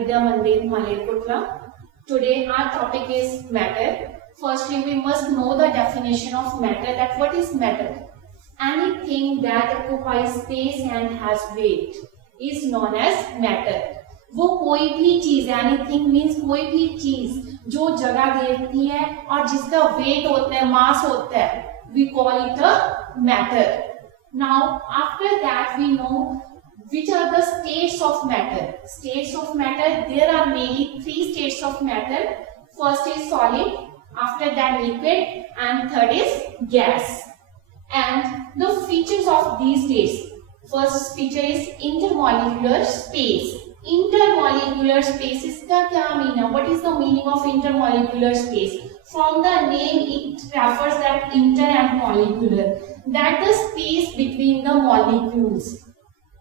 Vidya Mandir, Malerkotla. Today our topic is matter. Firstly, we must know the definition of matter. That what is matter? Anything that occupies space and has weight is known as matter. वो कोई भी चीज, anything means कोई भी चीज जो जगह घेरती है और जिसका वेट होता है, मास होता है, we call it a matter. Now after that we know which are the states of matter. States of matter, there are mainly three states of matter. First is solid, after that liquid, and third is gas. And the features of these states, first feature is intermolecular space. Intermolecular space, इसका क्या mean है? What is the meaning of intermolecular space? From the name it refers that inter and molecular, that the space between the molecules.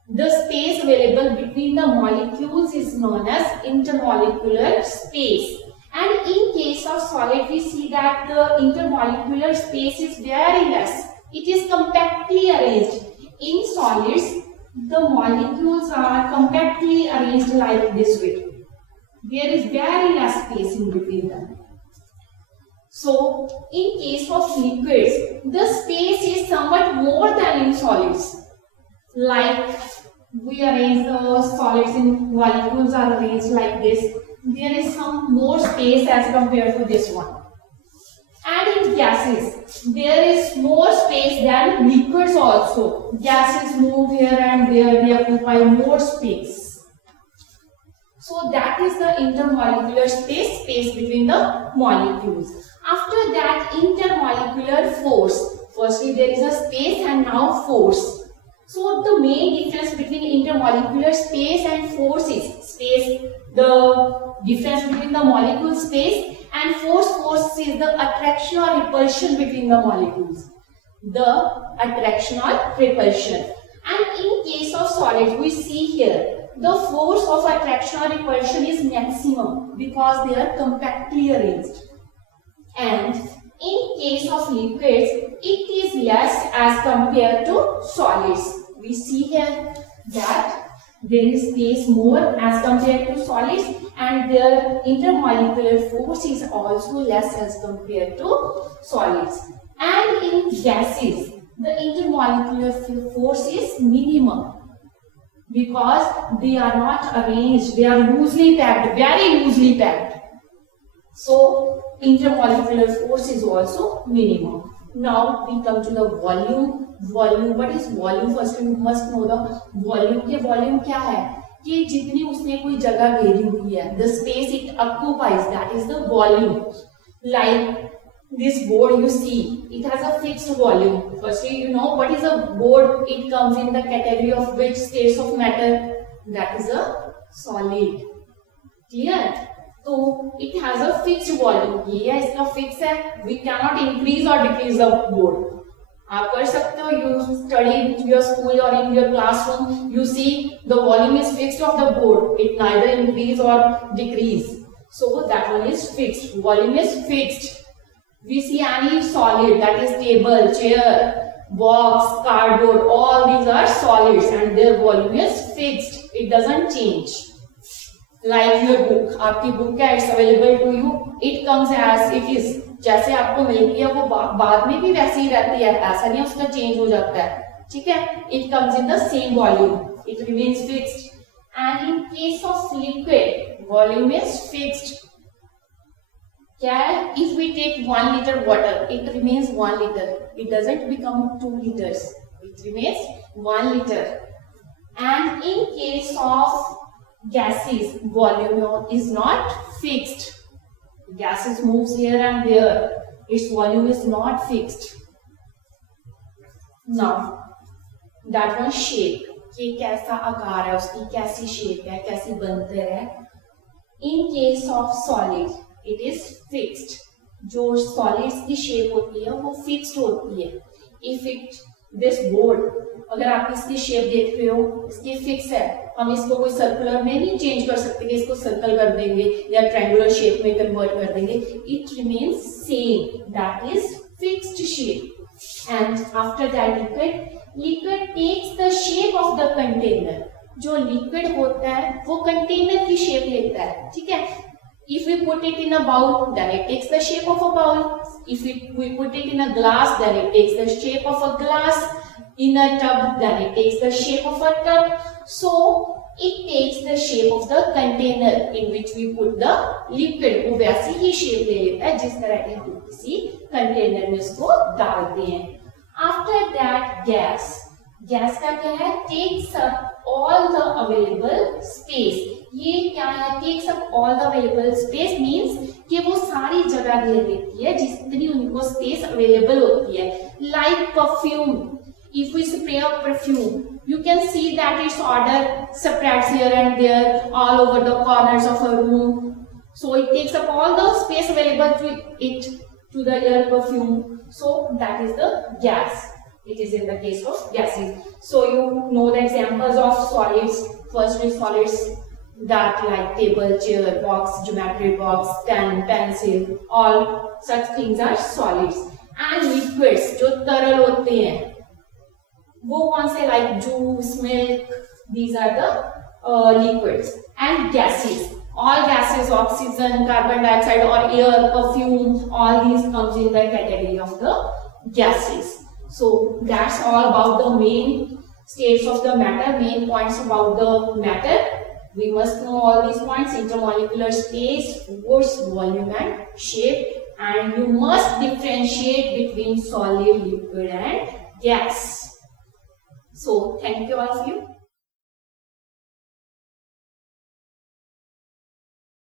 The space available between the molecules is known as intermolecular space. And in case of solid, we see that the intermolecular space is very less. It is compactly arranged. In solids, the molecules are compactly arranged like this way. There is very less space in between them. So, in case of liquids, the space is somewhat more than in solids. Like we arrange the solids in molecules are arranged like this. There is some more space as compared to this one. And in gases, there is more space than liquids also. Gases move here and there, they occupy more space. So that is the intermolecular space, space between the molecules. After that, intermolecular force. Firstly, there is a space and now force. So the main difference between intermolecular space and force is space, the difference between the molecule space, and force is the attraction or repulsion between the molecules. The attraction or repulsion. And in case of solids, we see here the force of attraction or repulsion is maximum because they are compactly arranged. And in case of liquids, it is less as compared to solids. We see here that there is space more as compared to solids, and their intermolecular force is also less as compared to solids. And in gases, the intermolecular force is minimum because they are not arranged, they are loosely packed, very loosely packed. So intermolecular force is also minimum. Now we come to the volume. Volume, what is volume? First we must know the volume. के volume क्या है? कि जितनी उसने कोई जगह घेरी हुई है, the space it occupies, that is the volume. Like this board you see, it has a fixed volume. Firstly, you know what is a board? It comes in the category of which states of matter? That is a solid. Clear? So it has a fixed volume. ये है इसका fix है. We cannot increase or decrease the board. आप कर सकते हो, you study in your school or in your classroom, you see the volume is fixed of the board, it neither increase or decrease. So that one is fixed, volume is fixed. We see any solid, that is table, chair, box, cardboard, all these are solids and their volume is fixed, it doesn't change. Like your book, आपकी book है, it's available to you, it comes as it is. जैसे आपको मिलती है वो बाद में भी वैसे ही रहती है, ऐसा नहीं उसका चेंज हो जाता है, ठीक है? It comes in the same volume, it remains fixed. And in case of liquid, volume is fixed. क्या है? If we take 1 liter water, it remains 1 liter. It doesn't become 2 liters. It remains 1 liter. And in case of gases, volume is not fixed. Gases moves here and there. Its volume is not fixed. Now, that one shape. कि कैसा आकार है उसकी, कैसी shape है, कैसी बनतर है. In case of solid, it is fixed. जो solids की shape होती है वो fixed होती है. If it this board, अगर आप इसकी शेप देख रहे हो, इसकी फिक्स है, हम इसको कोई सर्कुलर में नहीं चेंज कर सकते कि इसको सर्कल कर देंगे या ट्रायंगुलर शेप में कन्वर्ट कर देंगे. It remains same, that is fixed shape. And after that liquid takes the shape of the container. जो लिक्विड होता है वो कंटेनर की शेप लेता है, ठीक है। If we put it in a bowl, then it takes the shape of a bowl. If we put it in a glass, then it takes the shape of a glass. In a tub, then it takes the shape of a tub. So it takes the shape of the container in which we put the liquid. वो वैसी ही shape ले लेता है जिस तरह के हम किसी container में उसको डालते हैं. After that, gas. गैस का क्या है? Takes up all the available space. ये क्या है? Takes up all the available space means कि वो सारी जगह ले लेती है जितनी उनको स्पेस अवेलेबल होती है. Like perfume. If we spray a perfume, you can see that its odor spreads here and there all over the corners of a room. So it takes up all the space available to it, to the air perfume. So that is the gas. It is in the case of gases. So you know the examples of solids. First is solids that like table, chair, box, geometry box, pen, pencil. All such things are solids. And liquids जो तरल होते हैं वो कौन से? like juice, milk. These are the liquids. And gases. All gases, oxygen, carbon dioxide or air, perfume, all these comes in the category of the gases. So that's all about the main states of the matter, main points about the matter. We must know all these points: intermolecular states, force, volume and shape. And you must differentiate between solid, liquid and gas. So thank you all of you.